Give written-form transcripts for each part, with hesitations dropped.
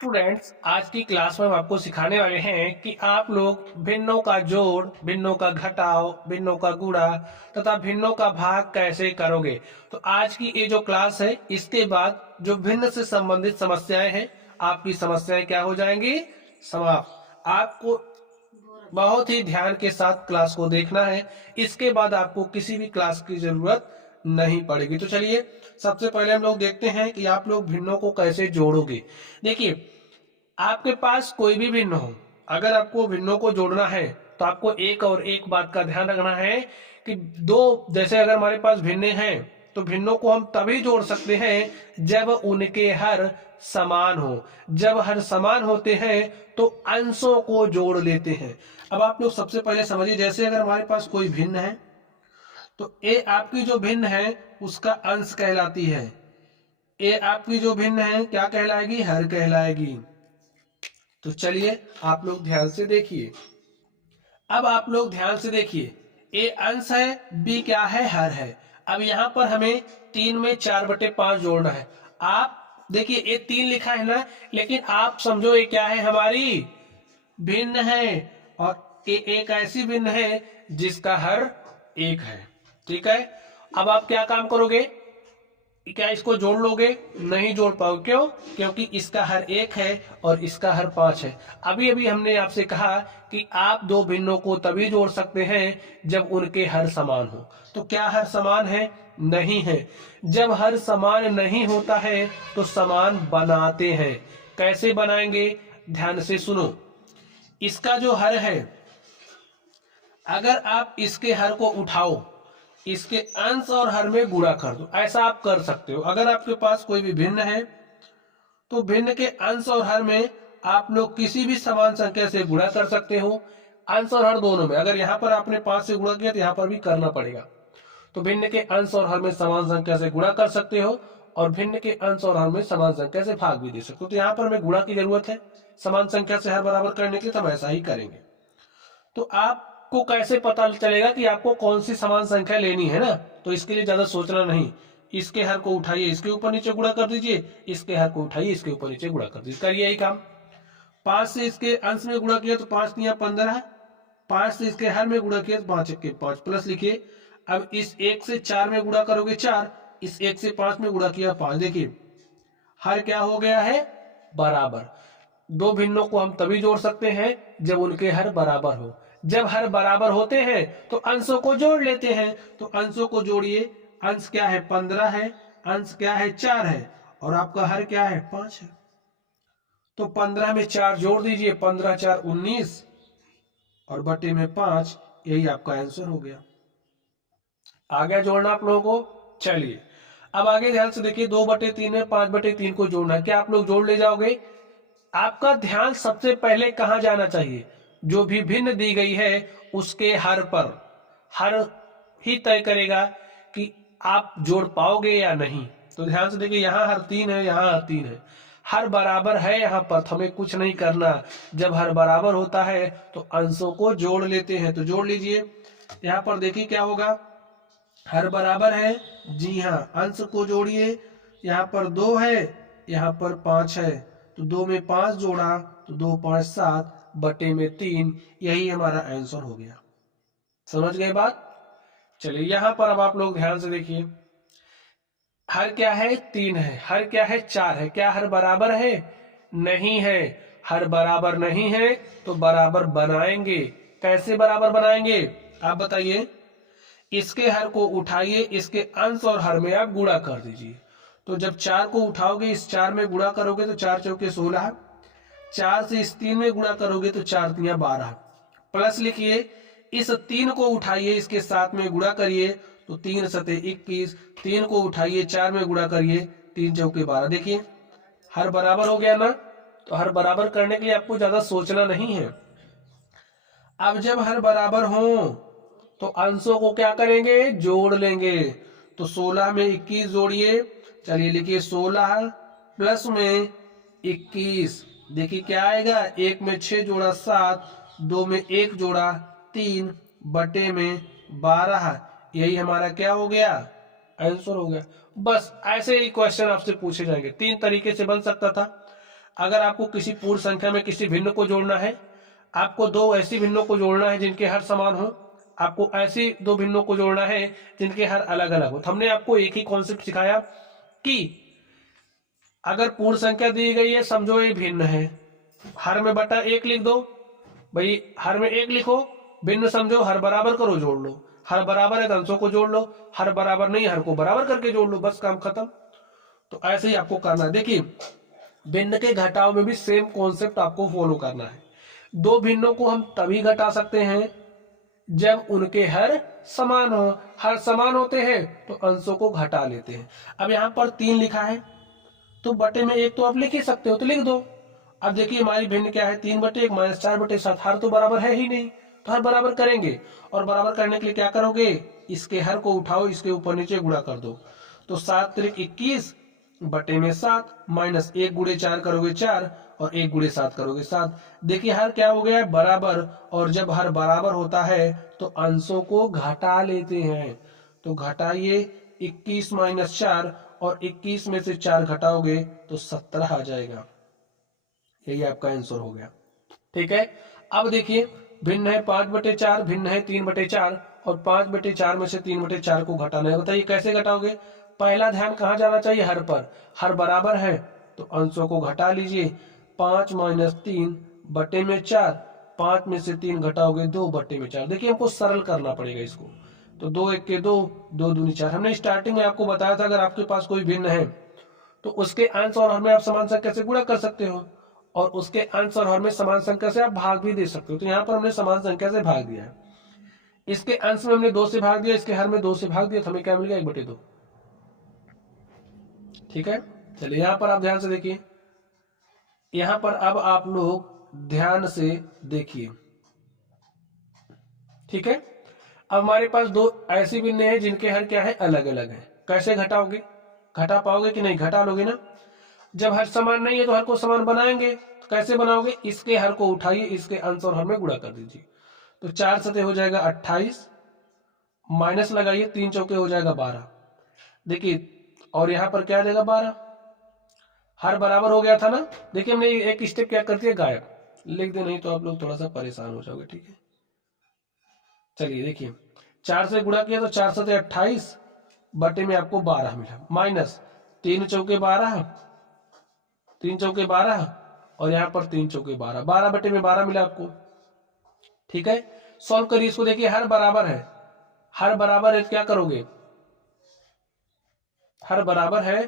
Students, आज की class में हम आपको सिखाने वाले हैं कि आप लोग भिन्नों का जोड़, भिन्नों का घटाव, भिन्नों का गुणा तथा भिन्नों का भाग कैसे करोगे। तो आज की ये जो क्लास है, इसके बाद जो भिन्न से संबंधित समस्याएं हैं, आपकी समस्याएं क्या हो जाएंगी, समाप्त। आपको बहुत ही ध्यान के साथ क्लास को देखना है, इसके बाद आपको किसी भी क्लास की जरूरत नहीं पड़ेगी। तो चलिए, सबसे पहले हम लोग देखते हैं कि आप लोग भिन्नों को कैसे जोड़ोगे। देखिए, आपके पास कोई भी भिन्न हो, अगर आपको भिन्नों को जोड़ना है तो आपको एक और एक बात का ध्यान रखना है कि दो, जैसे अगर हमारे पास भिन्ने हैं तो भिन्नों को हम तभी जोड़ सकते हैं जब उनके हर समान हो। जब हर समान होते हैं तो अंशों को जोड़ लेते हैं। अब आप लोग सबसे पहले समझिए, जैसे अगर हमारे पास कोई भिन्न है तो ए आपकी जो भिन्न है उसका अंश कहलाती है। ए आपकी जो भिन्न है क्या कहलाएगी, हर कहलाएगी। तो चलिए आप लोग ध्यान से देखिए। अब आप लोग ध्यान से देखिए, ए अंश है, बी क्या है, हर है। अब यहां पर हमें 3 में 4/5 जोड़ना है। आप देखिए, ये 3 लिखा है ना, लेकिन आप समझो ये क्या है, हमारी भिन्न है। और ये एक ऐसी भिन्न है जिसका हर एक है। ठीक है। अब आप क्या काम करोगे, क्या इसको जोड़ लोगे, नहीं जोड़ पाओगे। क्यों? क्योंकि इसका हर एक है और इसका हर 5 है। अभी अभी हमने आपसे कहा कि आप दो भिन्नों को तभी जोड़ सकते हैं जब उनके हर समान हो। तो क्या हर समान है? नहीं है। जब हर समान नहीं होता है तो समान बनाते हैं। कैसे बनाएंगे, ध्यान से सुनो। इसका जो हर है, अगर आप इसके हर को उठाओ, इसके अंश और हर में गुणा कर दो, ऐसा आप कर सकते हो। अगर आपके पास कोई भी भिन्न है तो भिन्न के अंश और हर में आप लोग किसी भी समान संख्या से गुणा कर सकते हो। अंश और हर दोनों में, अगर यहाँ पर आपने 5 से गुणा किया तो यहाँ पर भी करना पड़ेगा। तो भिन्न के अंश और हर में समान संख्या से गुणा कर सकते हो और भिन्न के अंश और हर में समान संख्या से भाग भी दे सकते हो। तो यहाँ पर हमें गुणा की जरूरत है समान संख्या से हर बराबर करने के लिए, तो हम ऐसा ही करेंगे। तो आपको कैसे पता चलेगा कि आपको कौन सी समान संख्या लेनी है ना, तो इसके लिए ज्यादा सोचना नहीं। इसके हर को उठाइए, इसके ऊपर नीचे गुणा कर दीजिए, इसके हर को उठाइए, इसके ऊपर नीचे गुणा कर दीजिए, करिए यही काम। 5 से इसके अंश में गुणा किया तो 5 तिया 15, 5 से इसके हर में गुणा किया तो 5 1 5 प्लस लिखिए। अब इस 1 से 4 में गुणा करोगे 4, इस 1 से 5 में गुणा किया 5। देखिए हर क्या हो गया है, बराबर। दो भिन्नों को हम तभी जोड़ सकते हैं जब उनके हर बराबर हो। जब हर बराबर होते हैं तो अंशों को जोड़ लेते हैं। तो अंशों को जोड़िए। अंश क्या है, 15 है, अंश क्या है, 4 है, और आपका हर क्या है, 5 है। तो 15 में 4 जोड़ दीजिए, 15 4 19 और बटे में 5, यही आपका आंसर हो गया। आगे जोड़ना आप लोगों को। चलिए अब आगे ध्यान से देखिए, 2/3 में 5/3 को जोड़ना। क्या आप लोग जोड़ ले जाओगे? आपका ध्यान सबसे पहले कहां जाना चाहिए, जो भी भिन्न दी गई है उसके हर पर। हर ही तय करेगा कि आप जोड़ पाओगे या नहीं। तो ध्यान से देखिए, यहां हर 3 है, यहां हर 3 है, हर बराबर है यहां पर, तो हमें कुछ नहीं करना। जब हर बराबर होता है तो अंशों को जोड़ लेते हैं। तो जोड़ लीजिए। यहां पर देखिए क्या होगा, हर बराबर है, जी हाँ, अंश को जोड़िए। यहाँ पर 2 है, यहाँ पर 5 है, तो 2 में 5 जोड़ा तो 2 5 7 बटे में 3, यही हमारा आंसर हो गया। समझ गए बात? चलिए यहाँ पर अब आप लोग ध्यान से देखिए, हर क्या है, 3 है, हर क्या है, 4 है। क्या हर बराबर है? नहीं है। हर बराबर नहीं है तो बराबर बनाएंगे। कैसे बराबर बनाएंगे, आप बताइए। इसके हर को उठाइए, इसके अंश और हर में आप गुणा कर दीजिए। तो जब 4 को उठाओगे, इस 4 में गुणा करोगे तो 4 चौके 16, 4 से इस 3 में गुणा करोगे तो 4 तिया 12, प्लस लिखिए। इस 3 को उठाइए, इसके साथ में गुणा करिए तो 3 सते 21, 3 को उठाइए, 4 में गुणा करिए, 3 चौके 12। देखिए हर बराबर हो गया ना। तो हर बराबर करने के लिए आपको ज्यादा सोचना नहीं है। अब जब हर बराबर हो तो अंशों को क्या करेंगे, जोड़ लेंगे। तो 16 में 21 जोड़िए। चलिए लिखिए 16 प्लस में 21, देखिए क्या आएगा, 1 में 6 जोड़ा 7, 2 में 1 जोड़ा 3 बटे में 12, यही हमारा क्या हो गया, आंसर हो गया। बस ऐसे ही क्वेश्चन आपसे पूछे जाएंगे। 3 तरीके से बन सकता था। अगर आपको किसी पूर्ण संख्या में किसी भिन्न को जोड़ना है, आपको दो ऐसी भिन्नों को जोड़ना है जिनके हर समान हो, आपको ऐसी दो भिन्नों को जोड़ना है जिनके हर अलग अलग हो। तो हमने आपको एक ही कॉन्सेप्ट सिखाया कि अगर पूर्ण संख्या दी गई है, समझो ये भिन्न है, हर में बटा एक लिख दो भाई, हर में एक लिखो, भिन्न समझो, हर बराबर करो, जोड़ लो। हर बराबर है तो अंशों को जोड़ लो, हर बराबर नहीं, हर को बराबर करके जोड़ लो, बस काम खत्म। तो ऐसे ही आपको करना है। देखिए भिन्न के घटाव में भी सेम कॉन्सेप्ट आपको फॉलो करना है। दो भिन्नों को हम तभी घटा सकते हैं जब उनके हर समान हो। हर समान होते हैं तो अंशों को घटा लेते हैं। अब यहाँ पर 3 लिखा है तो बटे में 1 तो आप लिख ही सकते हो, तो लिख दो। अब देखिए हमारी भिन्न क्या है, 3/1 माइनस 4/7। हर तो बराबर है ही नहीं, तो हर बराबर करेंगे, और बराबर करने के लिए क्या करोगे, इसके हर को उठाओ, इसके ऊपर नीचे गुणा कर दो। तो 7 त्रिक 21 बटे में 7 माइनस 1 गुणे 4 करोगे 4 और 1 गुणे 7 करोगे 7। देखिए हर क्या हो गया है, बराबर। और जब हर बराबर होता है तो अंशों को घटा लेते हैं। तो घटाइए 21 माइनस 4 और 21 में से 4 घटाओगे तो 17 आ जाएगा। यही आपका आंसर हो गया। ठीक है, अब देखिए भिन्न है 5/4, भिन्न है 3/4 और 5/4 में से 3/4 को घटाना है। बताइए कैसे घटाओगे। पहला ध्यान कहाँ जाना चाहिए, हर पर। हर बराबर है तो अंशों को घटा लीजिए। 5 माइनस 3 बटे में 4, 5 में से 3 घटाओगे 2/4। देखिए हमको सरल करना पड़ेगा इसको। तो 2 1 के 2, 2 दूनी 4। हमने स्टार्टिंग में आपको बताया था अगर आपके पास कोई भिन्न है तो उसके अंश और हर में आप समान संख्या से गुणा कर सकते हो, और उसके अंश और हर में समान संख्या से आप भाग भी दे सकते हो। तो यहाँ पर हमने समान संख्या से भाग दिया है। इसके अंश में हमने 2 से भाग दिया, इसके हर में 2 से भाग दिया, तो हमें क्या मिल गया, 1/2। ठीक है, चलिए यहाँ पर आप ध्यान से देखिए। यहाँ पर अब आप लोग ध्यान से देखिए। ठीक है, अब हमारे पास दो ऐसी भिन्न है जिनके हर क्या है, अलग अलग है। कैसे घटाओगे, घटा पाओगे कि नहीं, घटा लोगे ना। जब हर समान नहीं है तो हर को समान बनाएंगे। तो कैसे बनाओगे, इसके हर को उठाइए, इसके अंश और हर में गुणा कर दीजिए। तो 4 सते हो जाएगा 28, माइनस लगाइए, 3 चौके हो जाएगा 12। देखिए और यहाँ पर क्या आ जाएगा 12, हर बराबर हो गया था ना। देखिए हमने एक स्टेप क्या कर दिया, गायब लिख दे, नहीं तो आप लोग थोड़ा सा परेशान हो जाओगे। ठीक है, चलिए देखिए 4 से गुणा किया तो 4 सते 28 बटे में आपको 12 मिला, माइनस 3 चौके 12, 3 चौके 12 और यहाँ पर 3 चौके 12, 12 बटे में 12 मिला आपको। ठीक है, सॉल्व करिए इसको। देखिए हर बराबर है, हर बराबर है, क्या करोगे, हर बराबर है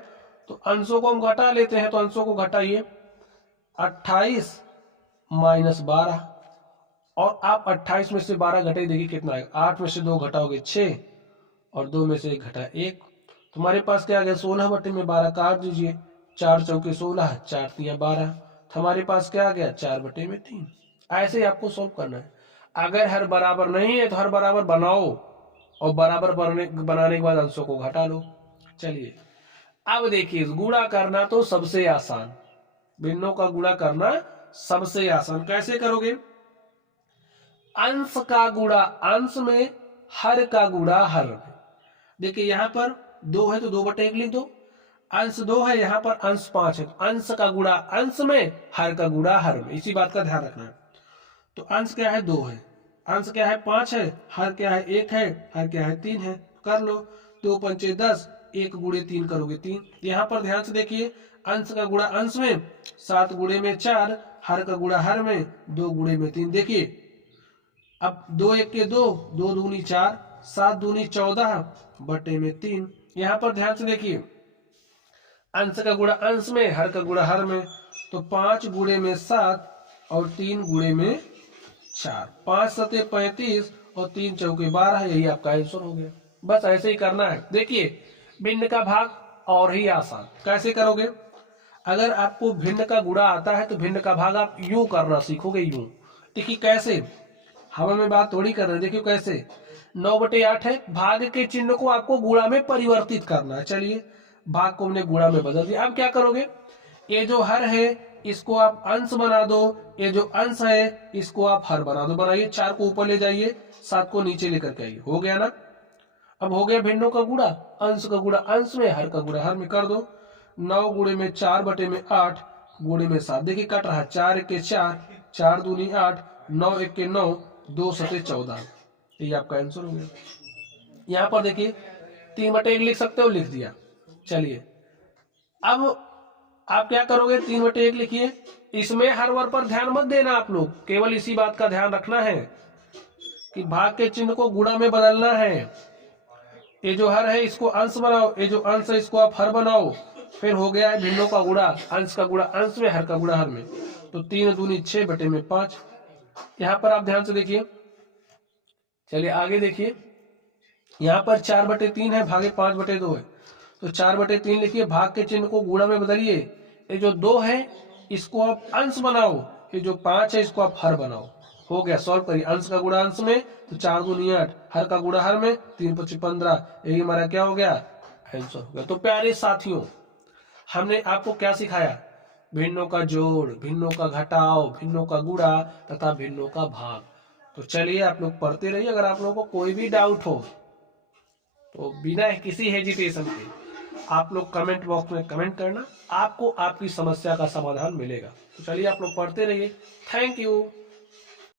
तो अंशों को हम घटा लेते हैं। तो अंशों को घटाइए, 28 माइनस 12, और आप 28 में से 12 घटाइए, देखिए कितना है, 8 में से 2 घटाओगे 6 और 2 में से 1 घटा 1। तुम्हारे पास क्या आ गया, 16 बटे में 12 काट दीजिए, 4 चौके 16, 4 तिया 12। हमारे पास क्या आ गया, 4 बटे में 3। ऐसे ही आपको सोल्व करना है। अगर हर बराबर नहीं है तो हर बराबर बनाओ, और बराबर बनाने के बाद अंशों को घटा लो। चलिए अब देखिए गुणा करना तो सबसे आसान, भिन्नों का गुणा करना सबसे आसान। कैसे करोगे, अंश का गुणा अंश में, हर का गुणा हर में। देखिए यहाँ पर 2 है तो 2/1 लिख दो, अंश 2 है, यहाँ पर अंश 5 है, तो अंश का गुणा अंश में, हर का गुणा हर में। इसी बात का ध्यान रखना है। तो अंश क्या है, 2 है, अंश क्या है, 5 है, हर क्या है, 1 है, हर क्या है, 3 है। कर लो, 2 पंचे 10, 1 गुणे 3 करोगे 3। यहाँ पर ध्यान से देखिए, अंश का गुणा अंश में, 7 गुणे में 4, हर का गुणा हर में, 2 गुणे में 3। देखिए अब 2 1 के 2, 2 दूनी 4, 7 दूनी 14 बटे में 3। यहाँ पर ध्यान से देखिए, अंश का गुणा अंश में, हर का गुणा हर में, तो 5 गुणे में 7 और 3 गुणे में 4, 5 सते 35 और 3 चौके 12। यही आपका आंसर हो गया। बस ऐसे ही करना है। देखिए भिन्न का भाग और ही आसान। कैसे करोगे, अगर आपको भिन्न का गुणा आता है तो भिन्न का भाग आप यूं करना सीखोगे, यूं। देखिए कैसे, हवा में बात थोड़ी कर रहे हैं। देखिए कैसे, 9/8 है, भाग के चिन्ह को आपको गुणा में परिवर्तित करना है। चलिए भाग को हमने गुणा में बदल दिया। अब क्या करोगे, ये जो हर है इसको आप अंश बना दो, ये जो अंश है इसको आप हर बना दो। बनाइए, 4 को ऊपर ले जाइए, 7 को नीचे लेकर के आइए। हो गया ना। अब हो गया भिन्नों का गुणा, अंश का गुणा अंश में, हर का गुणा हर में। कर दो, 9 गुणे में 4 बटे में 8, गुणे में 7, देखिए कट रहा, 4 1 4, 4 दूनी 8, 9 1 9, 2 7 14, ये आपका आंसर हो गया। यहाँ पर देखिए 3/1 लिख सकते हो, लिख दिया। चलिए अब आप क्या करोगे, 3/1 लिखिए। इसमें हर वर्ग पर ध्यान मत देना, आप लोग केवल इसी बात का ध्यान रखना है कि भाग के चिन्ह को गुणा में बदलना है। ये जो हर है इसको अंश बनाओ, ये जो अंश है इसको आप हर बनाओ। फिर हो गया है भिन्नों का गुणा, अंश का गुणा अंश में, हर का गुणा हर में। तो 3 दूनी 6/5। यहाँ पर आप ध्यान से देखिए। चलिए आगे देखिए, यहाँ पर 4/3 है, भागे 5/2 है। तो 4/3 लिखिए, भाग के चिन्ह को गुणा में बदलिए। ये जो 2 है इसको आप अंश बनाओ, ये जो 5 है इसको आप हर बनाओ। हो गया, सॉल्व करिए। अंश का गुणा अंश में तो 4 दूनी 8, हर का गुणा हर में 3 5 15, यही हमारा क्या हो गया, आंसर हो गया। तो प्यारे साथियों, हमने आपको क्या सिखाया, भिन्नों का जोड़, भिन्नों का घटाव, भिन्नों का गुणा तथा भिन्नों का भाग। तो चलिए आप लोग पढ़ते रहिए। अगर आप लोगों को कोई भी डाउट हो तो बिना किसी हेजिटेशन के आप लोग कमेंट बॉक्स में कमेंट करना, आपको आपकी समस्या का समाधान मिलेगा। तो चलिए आप लोग पढ़ते रहिए। Thank you.